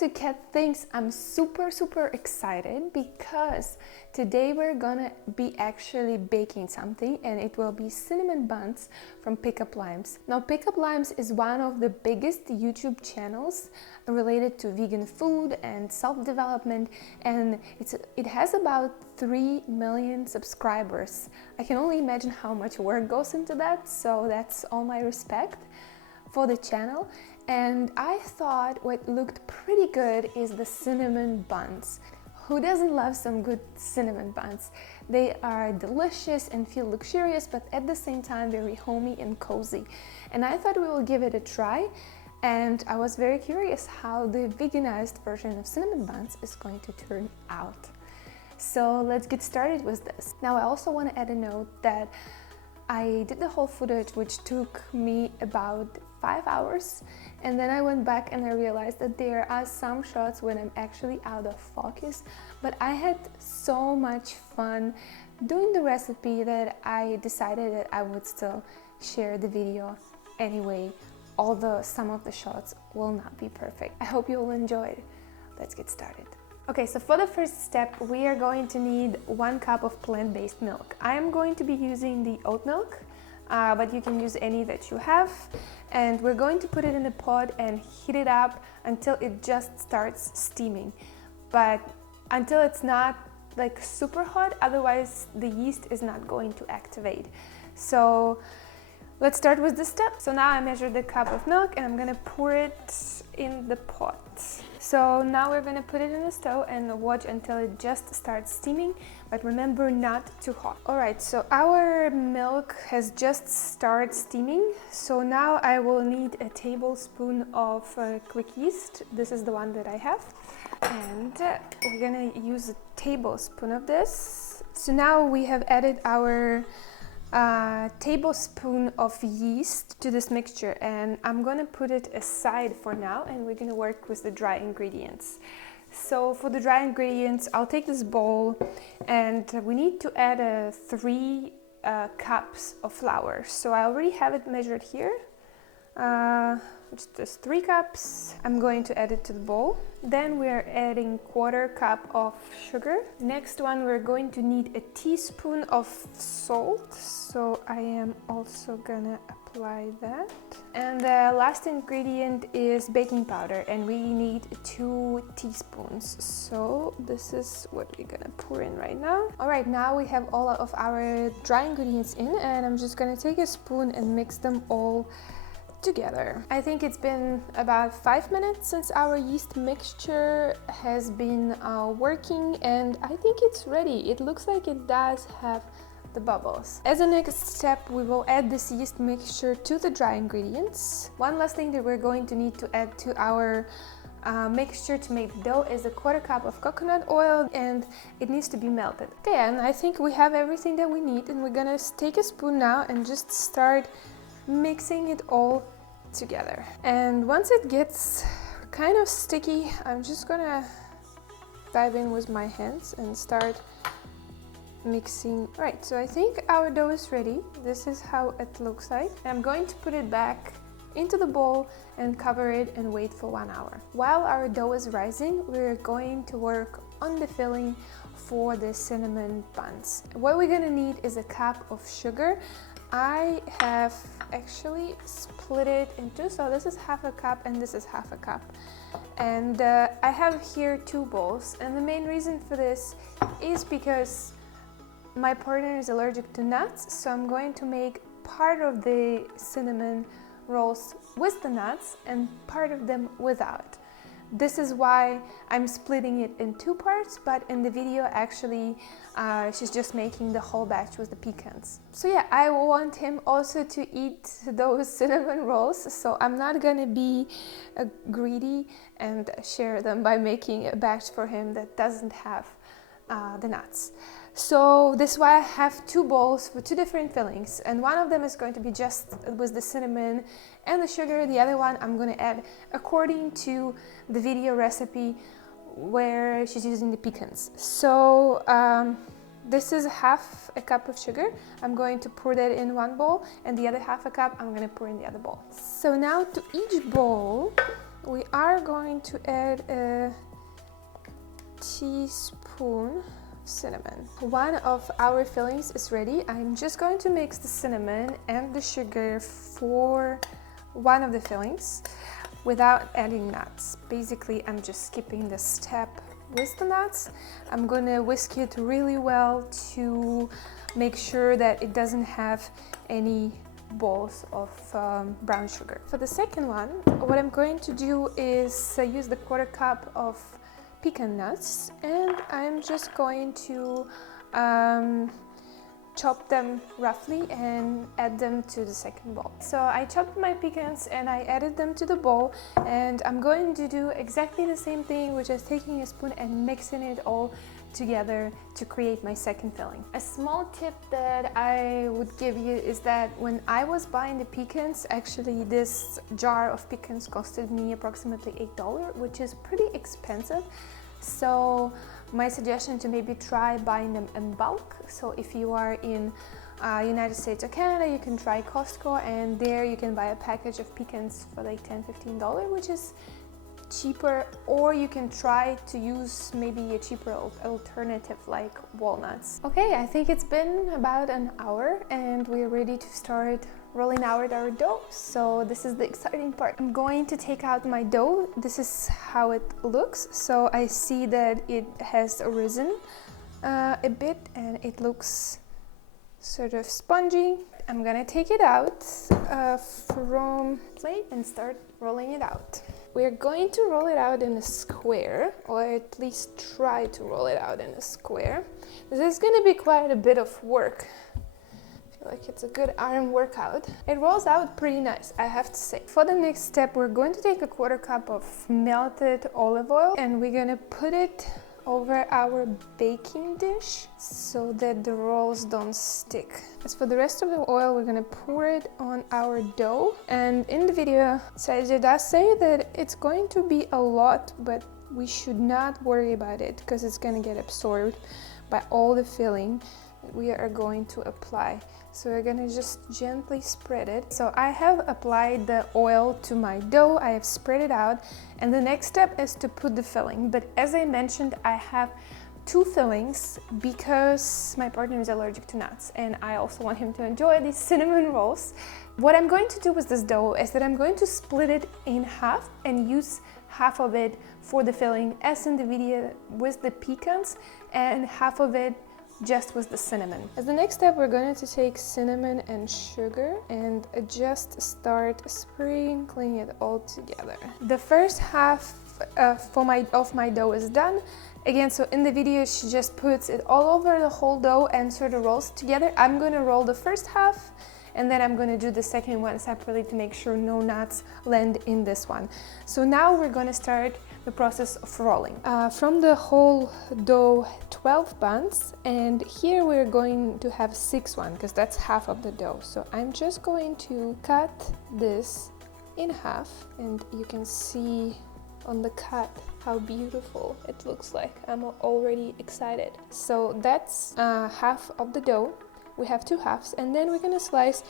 to cut things, I'm super excited because today we're gonna be actually baking something, and it will be cinnamon buns from Pickup Limes. Now, Pickup Limes is one of the biggest YouTube channels related to vegan food and self-development, and it has about 3 million subscribers. I can only imagine how much work goes into that, so that's all my respect for the channel. And I thought what looked pretty good is the cinnamon buns. Who doesn't love some good cinnamon buns? They are delicious and feel luxurious, but at the same time very homey and cozy. And I thought we will give it a try, and I was very curious how the veganized version of cinnamon buns is going to turn out. So let's get started with this. Now, I also want to add a note that I did the whole footage, which took me about 5 hours, and then I went back and I realized that there are some shots when I'm actually out of focus, but I had so much fun doing the recipe that I decided that I would still share the video anyway, although some of the shots will not be perfect. I hope you will enjoy it. Let's get started. Okay, so for the first step, we are going to need 1 cup of plant-based milk. I am going to be using the oat milk, but you can use any that you have. And we're going to put it in a pot and heat it up until it just starts steaming. But until it's not like super hot, otherwise the yeast is not going to activate. So let's start with this step. So now I measured the cup of milk and I'm gonna pour it in the pot. So now we're gonna put it in the stove and watch until it just starts steaming, but remember, not too hot. All right, so our milk has just started steaming. So now I will need a tablespoon of quick yeast. This is the one that I have. And we're gonna use a tablespoon of this. So now we have added our tablespoon of yeast to this mixture, and I'm gonna put it aside for now, and we're gonna work with the dry ingredients. So for the dry ingredients, I'll take this bowl, and we need to add 3 cups of flour. So I already have it measured here, which is 3 cups. I'm going to add it to the bowl. Then we're adding 1/4 cup of sugar. Next one, we're going to need a teaspoon of salt. So I am also gonna apply that. And the last ingredient is baking powder, and we need 2 teaspoons. So this is what we're gonna pour in right now. All right, now we have all of our dry ingredients in, and I'm just gonna take a spoon and mix them all together. I think it's been about 5 minutes since our yeast mixture has been working, and I think it's ready. It looks like it does have the bubbles. As a next step, we will add this yeast mixture to the dry ingredients. One last thing that we're going to need to add to our mixture to make the dough is 1/4 cup of coconut oil, and it needs to be melted. Okay, and I think we have everything that we need, and we're gonna take a spoon now and just start mixing it all together. And once it gets kind of sticky, I'm just gonna dive in with my hands and start mixing. Right, so I think our dough is ready. This is how it looks like. I'm going to put it back into the bowl and cover it and wait for 1 hour. While our dough is rising, we're going to work on the filling for the cinnamon buns. What we're gonna need is 1 cup of sugar. I have actually split it in 2, so this is 1/2 cup and this is 1/2 cup. And I have here 2 bowls, and the main reason for this is because my partner is allergic to nuts, so I'm going to make part of the cinnamon rolls with the nuts and part of them without. This is why I'm splitting it in 2 parts, but in the video actually she's just making the whole batch with the pecans. So yeah, I want him also to eat those cinnamon rolls, so I'm not gonna be greedy and share them by making a batch for him that doesn't have the nuts. So this is why I have 2 bowls with 2 different fillings, and one of them is going to be just with the cinnamon and the sugar. The other one I'm going to add according to the video recipe where she's using the pecans. So this is 1/2 cup of sugar. I'm going to pour that in one bowl, and the other 1/2 cup I'm going to pour in the other bowl. So now to each bowl we are going to add a teaspoon cinnamon. One of our fillings is ready. I'm just going to mix the cinnamon and the sugar for one of the fillings without adding nuts. Basically, I'm just skipping the step with the nuts. I'm gonna whisk it really well to make sure that it doesn't have any balls of brown sugar. For the second one, what I'm going to do is use the 1/4 cup of pecan nuts, and I'm just going to chop them roughly and add them to the second bowl. So I chopped my pecans and I added them to the bowl, and I'm going to do exactly the same thing, which is taking a spoon and mixing it all together to create my second filling. A small tip that I would give you is that when I was buying the pecans, actually this jar of pecans costed me approximately $8, which is pretty expensive. So my suggestion to maybe try buying them in bulk. So if you are in United States or Canada, you can try Costco, and there you can buy a package of pecans for like $10–15, which is cheaper, or you can try to use maybe a cheaper alternative like walnuts. Okay, I think it's been about an hour and we're ready to start rolling out our dough. So this is the exciting part. I'm going to take out my dough. This is how it looks. So I see that it has risen a bit and it looks sort of spongy. I'm gonna take it out from plate and start rolling it out. We're going to roll it out in a square, or at least try to roll it out in a square. This is gonna be quite a bit of work. I feel like it's a good arm workout. It rolls out pretty nice, I have to say. For the next step, we're going to take a 1/4 cup of melted olive oil and we're gonna put it over our baking dish so that the rolls don't stick. As for the rest of the oil, we're gonna pour it on our dough. And in the video, Saja does say that it's going to be a lot, but we should not worry about it because it's gonna get absorbed by all the filling that we are going to apply. So we're gonna just gently spread it. So I have applied the oil to my dough, I have spread it out, and the next step is to put the filling. But as I mentioned, I have 2 fillings because my partner is allergic to nuts and I also want him to enjoy these cinnamon rolls. What I'm going to do with this dough is that I'm going to split it in half and use half of it for the filling, as in the video with the pecans, and half of it just with the cinnamon. As the next step, we're going to take cinnamon and sugar and just start sprinkling it all together. The first half of my dough is done. Again, so in the video, she just puts it all over the whole dough and sort of rolls together. I'm going to roll the first half, and then I'm going to do the second one separately to make sure no nuts land in this one. So now we're going to start the process of rolling. From the whole dough, 12 buns, and here we're going to have 6 ones because that's half of the dough. So I'm just going to cut this in half, and you can see on the cut how beautiful it looks like. I'm already excited. So that's half of the dough. We have 2 halves, and then we're gonna slice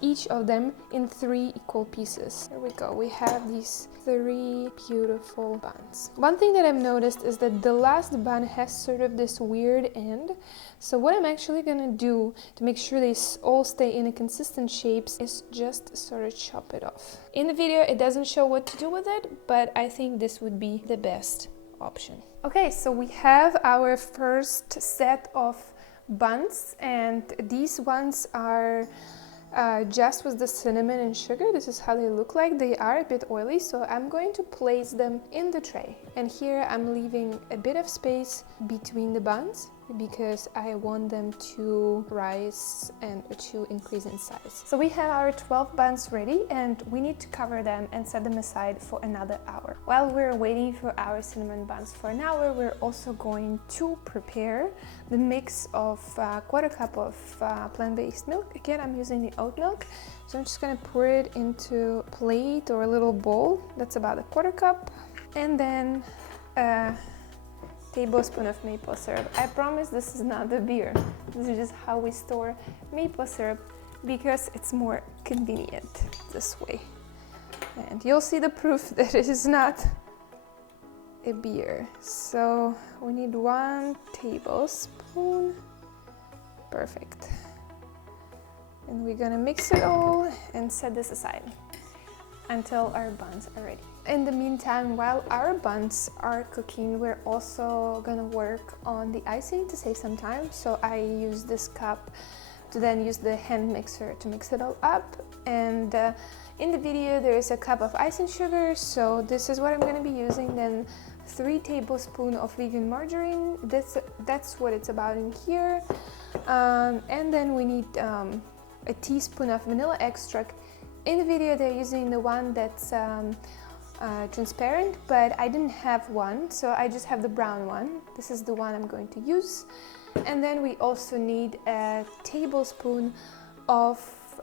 each of them in 3 equal pieces. Here we go. We have these 3 beautiful buns. One thing that I've noticed is that the last bun has sort of this weird end. So what I'm actually gonna do to make sure they all stay in a consistent shapes is just sort of chop it off. In the video, it doesn't show what to do with it, but I think this would be the best option. Okay, so we have our first set of buns, and these ones are just with the cinnamon and sugar. This is how they look like. They are a bit oily, so I'm going to place them in the tray. And here I'm leaving a bit of space between the buns because I want them to rise and to increase in size. So we have our 12 buns ready, and we need to cover them and set them aside for another hour. While we're waiting for our cinnamon buns for an hour, we're also going to prepare the mix of 1/4 cup of plant-based milk. Again, I'm using the oat milk. So I'm just gonna pour it into a plate or a little bowl. That's about a 1/4 cup. And then a tablespoon of maple syrup. I promise this is not the beer. This is just how we store maple syrup because it's more convenient this way. And you'll see the proof that it is not a beer. So we need 1 tablespoon. Perfect. And we're gonna mix it all and set this aside until our buns are ready. In the meantime, while our buns are cooking, we're also gonna work on the icing to save some time. So I use this cup to then use the hand mixer to mix it all up. And in the video there is a cup of icing sugar, so this is what I'm gonna be using. Then 3 tablespoons of vegan margarine, that's what it's about in here. And then we need a teaspoon of vanilla extract. In the video they're using the one that's transparent, but I didn't have one, so I just have the brown one. This is the one I'm going to use. And then we also need a tablespoon of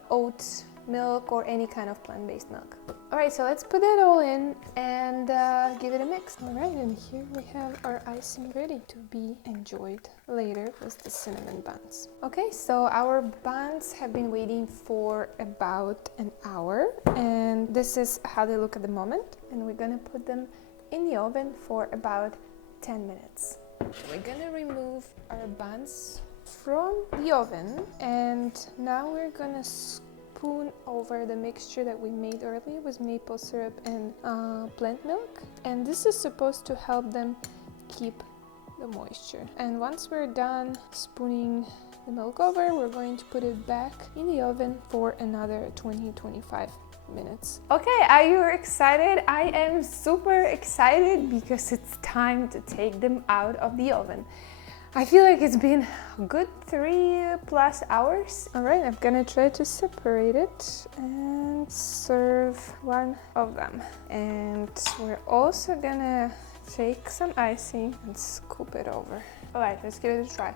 oat milk or any kind of plant-based milk. Alright, so let's put it all in and give it a mix. Alright, and here we have our icing ready to be enjoyed later with the cinnamon buns. Okay, so our buns have been waiting for about an hour, and this is how they look at the moment. And we're gonna put them in the oven for about 10 minutes. We're gonna remove our buns from the oven, and now we're gonna spoon over the mixture that we made earlier with maple syrup and plant milk, and this is supposed to help them keep the moisture. And once we're done spooning the milk over, we're going to put it back in the oven for another 20-25 minutes. Okay, are you excited? I am super excited because it's time to take them out of the oven. I feel like it's been a good 3+ hours. All right, I'm gonna try to separate it and serve one of them. And we're also gonna take some icing and scoop it over. All right, let's give it a try.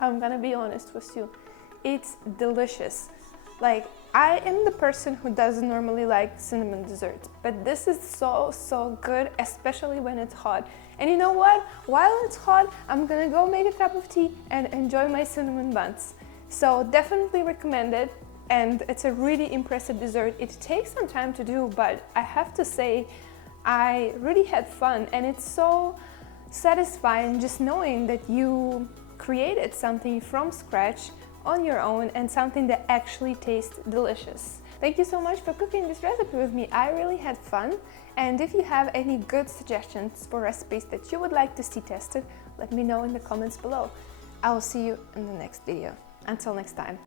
I'm gonna be honest with you, it's delicious. Like, I am the person who doesn't normally like cinnamon desserts, but this is so good, especially when it's hot. And you know what? While it's hot, I'm gonna go make a cup of tea and enjoy my cinnamon buns. So definitely recommend it, and it's a really impressive dessert. It takes some time to do, but I have to say, I really had fun, and it's so satisfying just knowing that you created something from scratch on your own, and something that actually tastes delicious. Thank you so much for cooking this recipe with me. I really had fun, and if you have any good suggestions for recipes that you would like to see tested, let me know in the comments below. I will see you in the next video. Until next time.